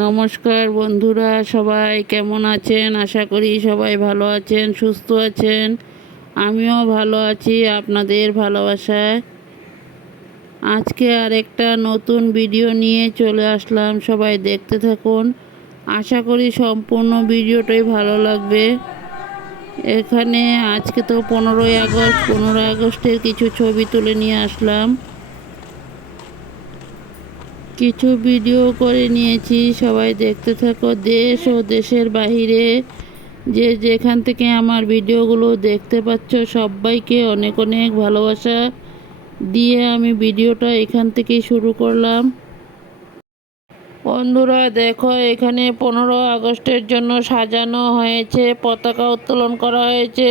নমস্কার বন্ধুরা, সবাই কেমন আছেন? আশা করি সবাই ভালো আছেন, সুস্থ আছেন। আমিও ভালো আছি আপনাদের ভালোবাসায়। আজকে আরেকটা নতুন ভিডিও নিয়ে চলে আসলাম, সবাই দেখতে থাকুন। আশা করি সম্পূর্ণ ভিডিওটাই ভালো লাগবে। এখানে আজকে তো পনেরোই আগস্ট, পনেরোই আগস্টের কিছু ছবি তুলে নিয়ে আসলাম। কিছু ভিডিও করে নিয়েছি, সবাই দেখতে থাকো। দেশ ও দেশের বাহিরে যে যেখান থেকে আমার ভিডিওগুলো দেখতে পাচ্ছ, সবাইকে অনেক অনেক ভালোবাসা দিয়ে আমি ভিডিওটা এখান থেকেই শুরু করলাম। বন্ধুরা, দেখো, এখানে পনেরো আগস্টের জন্য সাজানো হয়েছে, পতাকা উত্তোলন করা হয়েছে।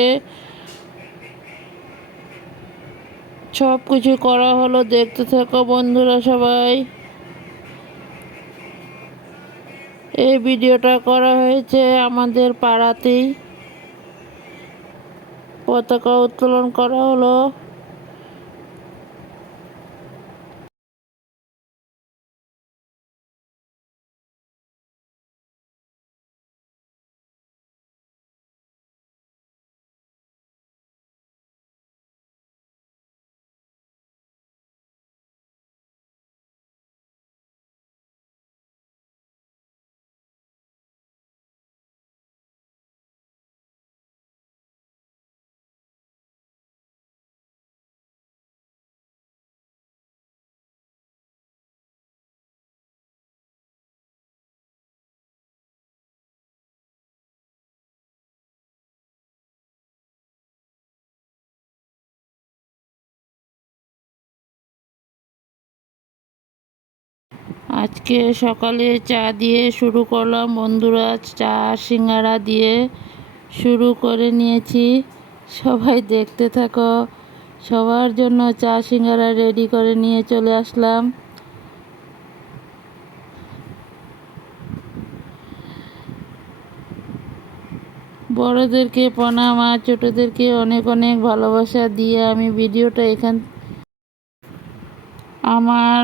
সব কিছু করা হলো, দেখতে থাকো বন্ধুরা সবাই। এই ভিডিওটা করা হয়েছে আমাদের পাড়াতেই। পতাকা উত্তোলন করা হলো। আজকে সকালে চা দিয়ে শুরু করলাম। বন্ধুরা, চা, সিঙ্গারা দিয়ে শুরু করে নিয়েছি। সবাই দেখতে থাকো। সবার জন্য চা, সিঙ্গারা রেডি করে নিয়ে চলে আসলাম। বড়োদেরকে প্রণাম ছোটোদেরকে অনেক অনেক ভালোবাসা দিয়ে আমি ভিডিওটা এখান আমার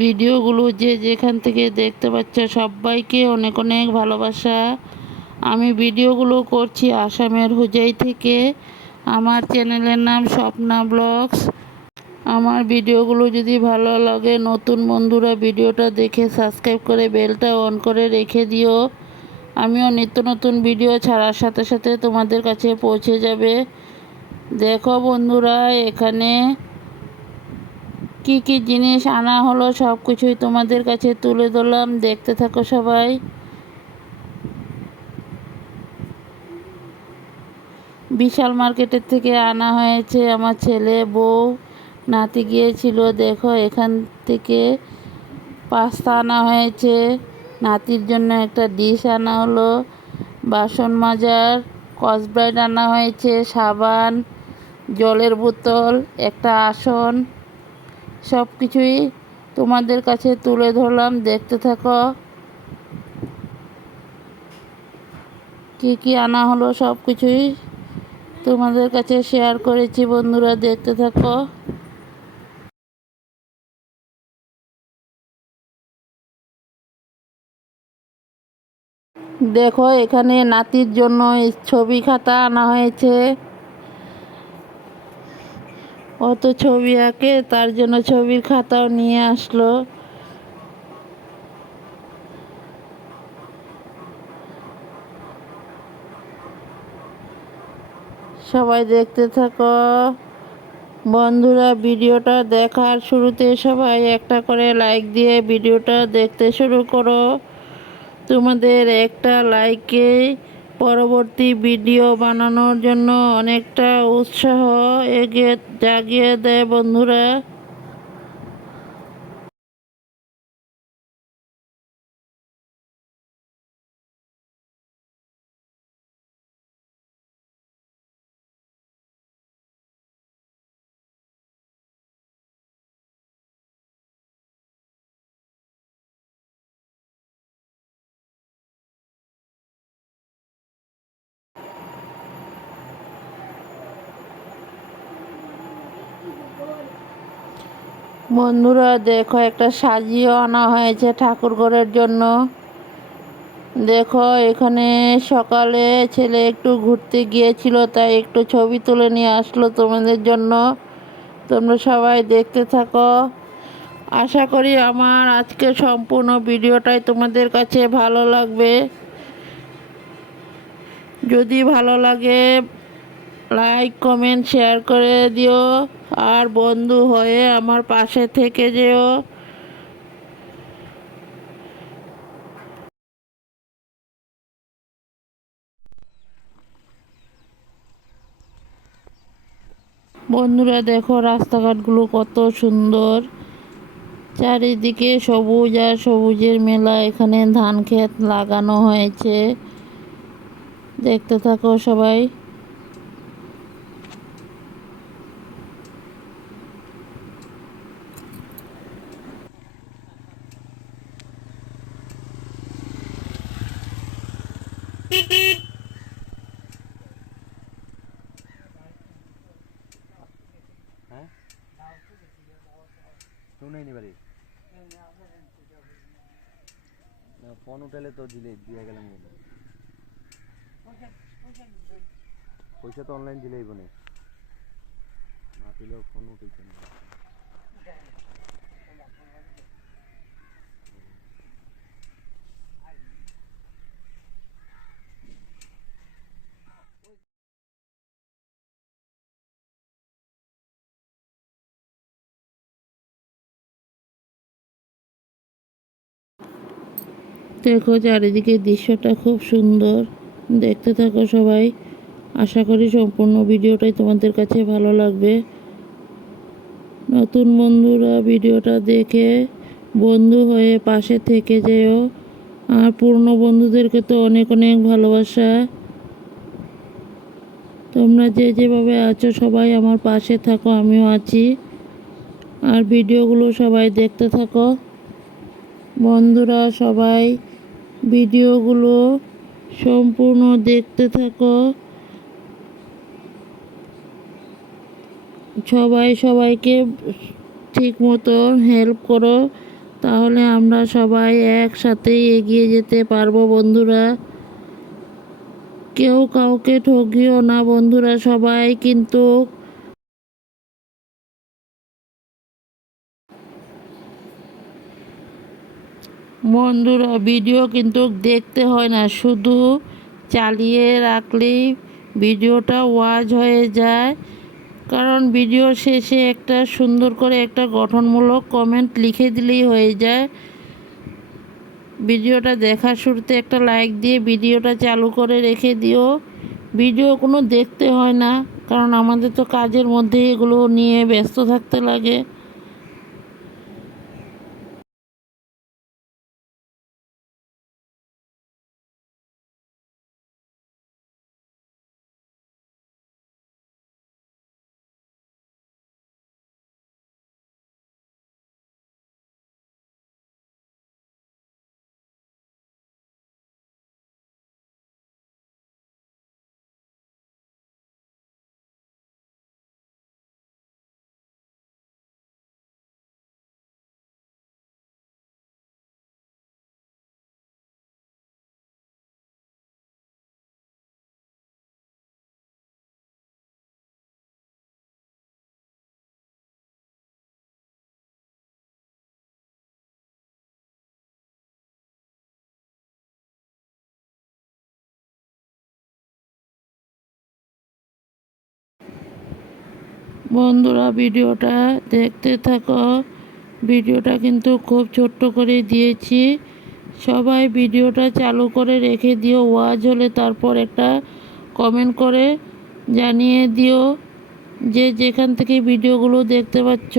ভিডিওগুলো যে যেখান থেকে দেখতে পাচ্ছ সবাইকে অনেক অনেক ভালোবাসা। আমি ভিডিওগুলো করছি আসামের হুজাই থেকে। আমার চ্যানেলের নাম স্বপ্না ব্লগস। আমার ভিডিওগুলো যদি ভালো লাগে, নতুন বন্ধুরা ভিডিওটা দেখে সাবস্ক্রাইব করে বেলটা অন করে রেখে দিও। আমিও নিত্য নতুন ভিডিও ছাড়ার সাথে সাথে তোমাদের কাছে পৌঁছে যাবে। দেখো বন্ধুরা, এখানে কি কি জিনিস আনা হলো সব কিছুই তোমাদের কাছে তুলে ধরলাম। দেখতে থাকো সবাই। বিশাল মার্কেটের থেকে আনা হয়েছে আমার ছেলে, বউ, নাতি গিয়েছিল। দেখো, এখান থেকে পাস্তা আনা হয়েছে। নাতির জন্য একটা ডিশ আনা হলো। বাসন মাজার কসব্রাইট আনা হয়েছে, সাবান, জলের বোতল, একটা আসন। সব কিছুই তোমাদের কাছে তুলে ধরলাম, দেখতে থাকো। কি কি আনা হলো সব কিছুই তোমাদের কাছে শেয়ার করেছি বন্ধুরা, দেখতে থাকো। দেখো, এখানে নাতির জন্য ছবি খাতা আনা হয়েছে। অত ছবি আঁকে, তার জন্য ছবির খাতাও নিয়ে আসলো। সবাই দেখতে থাকো। বন্ধুরা, ভিডিওটা দেখার শুরুতে সবাই একটা করে লাইক দিয়ে ভিডিওটা দেখতে শুরু করো। তোমাদের একটা লাইকে পরবর্তী ভিডিও বানানোর জন্য অনেকটা উৎসাহ এগিয়ে জাগিয়ে দেয় বন্ধুরা। বন্ধুরা, দেখো একটা সাজিয়ে আনা হয়েছে ঠাকুর ঘরের জন্য। দেখো, এখানে সকালে ছেলে একটু ঘুরতে গিয়েছিল, তাই একটু ছবি তুলে নিয়ে আসলো তোমাদের জন্য। তোমরা সবাই দেখতে থাকো। আশা করি আমার আজকে সম্পূর্ণ ভিডিওটাই তোমাদের কাছে ভালো লাগবে। যদি ভালো লাগে লাইক কমেন্ট শেয়ার করে দিও। আর বন্ধু হয়ে আমার পাশে থেকে যেও। বন্ধুরা দেখো রাস্তাঘাটগুলো কত সুন্দর। চারিদিকে সবুজ আর সবুজের মেলা, এখানে ধান ক্ষেত লাগানো হয়েছে। দেখতে থাকো সবাই হ্যাঁ কেউ নেই বাড়ি না ফোন উঠালে তো দিলে দিয়ে গেলাম গেলে পয়সা তো অনলাইন দিলেই বনে না দিলেও ফোন উঠেছে না দেখো চারিদিকে দৃশ্যটা খুব সুন্দর। দেখতে থাকো সবাই। আশা করি সম্পূর্ণ ভিডিওটাই তোমাদের কাছে ভালো লাগবে। নতুন বন্ধুরা ভিডিওটা দেখে বন্ধু হয়ে পাশে থেকে যেও। আর পুরনো বন্ধুদেরকে তো অনেক অনেক ভালোবাসা। তোমরা যে যেভাবে আছো সবাই আমার পাশে থাকো, আমিও আছি। আর ভিডিওগুলো সবাই দেখতে থাকো। বন্ধুরা সবাই ভিডিওগুলো সম্পূর্ণ দেখতে থাকো। সবাই সবাইকে ঠিক মতো হেল্প করো, তাহলে আমরা সবাই একসাথেই এগিয়ে যেতে পারব বন্ধুরা। কেউ কাউকে ঠকিও না বন্ধুরা সবাই, কিন্তু বন্ধুরা, ভিডিও কিন্তু দেখতে হয় না। শুধু চালিয়ে রাখলেই ভিডিওটা ওয়াজ হয়ে যায়। কারণ ভিডিও শেষে একটা সুন্দর করে একটা গঠনমূলক কমেন্ট লিখে দিলেই হয়ে যায়। ভিডিওটা দেখার শুরুতে একটা লাইক দিয়ে ভিডিওটা চালু করে রেখে দিও। ভিডিও কোনো দেখতে হয় না, কারণ আমাদের তো কাজের মধ্যে এগুলো নিয়ে ব্যস্ত থাকতে লাগে। বন্ধুরা, ভিডিওটা দেখতে থাকো। ভিডিওটা কিন্তু খুব ছোট্ট করে দিয়েছি। সবাই ভিডিওটা চালু করে রেখে দিও, ওয়াজ হলে তারপর একটা কমেন্ট করে জানিয়ে দিও যে যেখান থেকে ভিডিওগুলো দেখতে পাচ্ছ।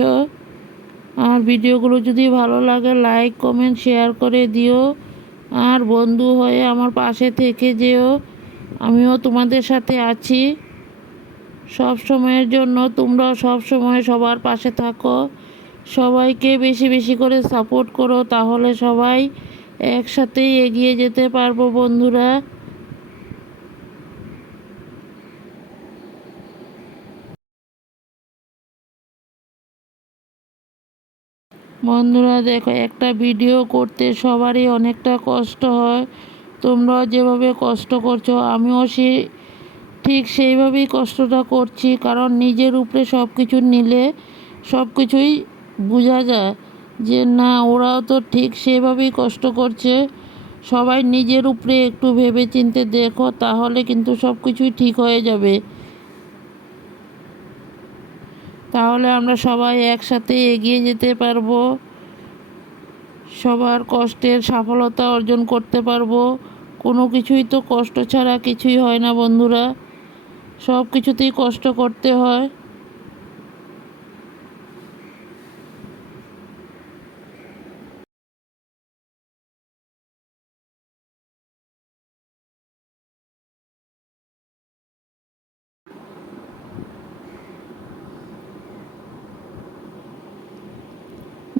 আর ভিডিওগুলো যদি ভালো লাগে, লাইক, কমেন্ট, শেয়ার করে দিও। আর বন্ধু হয়ে আমার পাশে থেকে যেও। আমিও তোমাদের সাথে আছি। সব সময়ের জন্য তোমরা সব সময় সবার পাশে থাকো। সবাইকে বেশি বেশি করে সাপোর্ট করো, তাহলে সবাই একসাথেই এগিয়ে যেতে পারব বন্ধুরা। বন্ধুরা, দেখো, একটা ভিডিও করতে সবারই অনেকটা কষ্ট হয়। তোমরা যেভাবে কষ্ট করছ, আমিও সে ঠিক সেইভাবেই কষ্টটা করছি, কারণ নিজের উপরে সব কিছু নিলে সব কিছুই বোঝা যায় যে না, ওরাও তো ঠিক সেভাবেই কষ্ট করছে। সবাই নিজের উপরে একটু ভেবে চিনতে দেখো, তাহলে কিন্তু সব কিছুই ঠিক হয়ে যাবে। তাহলে আমরা সবাই একসাথে এগিয়ে যেতে পারব, সবার কষ্টের সফলতা অর্জন করতে পারব। কোনো কিছুই তো কষ্ট ছাড়া কিছুই হয় না বন্ধুরা। সব কিছুতেই কষ্ট করতে হয়।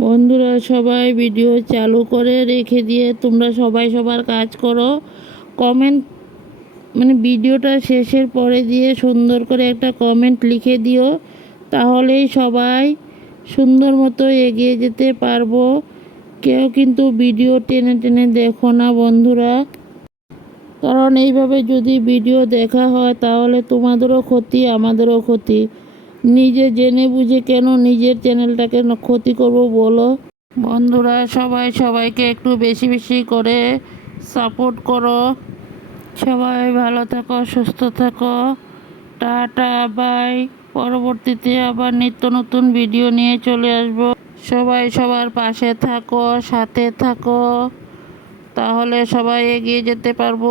বন্ধুরা, সবাই ভিডিও চালু করে রেখে দিয়ে তোমরা সবাই সবার কাজ করো। কমেন্ট মানে ভিডিওটা শেষের পরে দিয়ে সুন্দর করে একটা কমেন্ট লিখে দিও, তাহলেই সবাই সুন্দর মতো এগিয়ে যেতে পারব। কেউ কিন্তু ভিডিও টেনে টেনে দেখো না বন্ধুরা। কারণ এইভাবে যদি ভিডিও দেখা হয়, তাহলে তোমাদেরও ক্ষতি, আমাদেরও ক্ষতি। নিজে জেনে বুঝে কেন নিজের চ্যানেলটাকে ক্ষতি করব বলো? বন্ধুরা, সবাই সবাইকে একটু বেশি বেশি করে সাপোর্ট করো। সবাই ভালো থাকো, সুস্থ থাকো। Tata, bye. পরবর্তীতে আবার নিত্য নতুন ভিডিও নিয়ে চলে আসব। সবাই সবার পাশে থাকো, সাথে থাকো। তাহলে সবাই এগিয়ে যেতে পারব।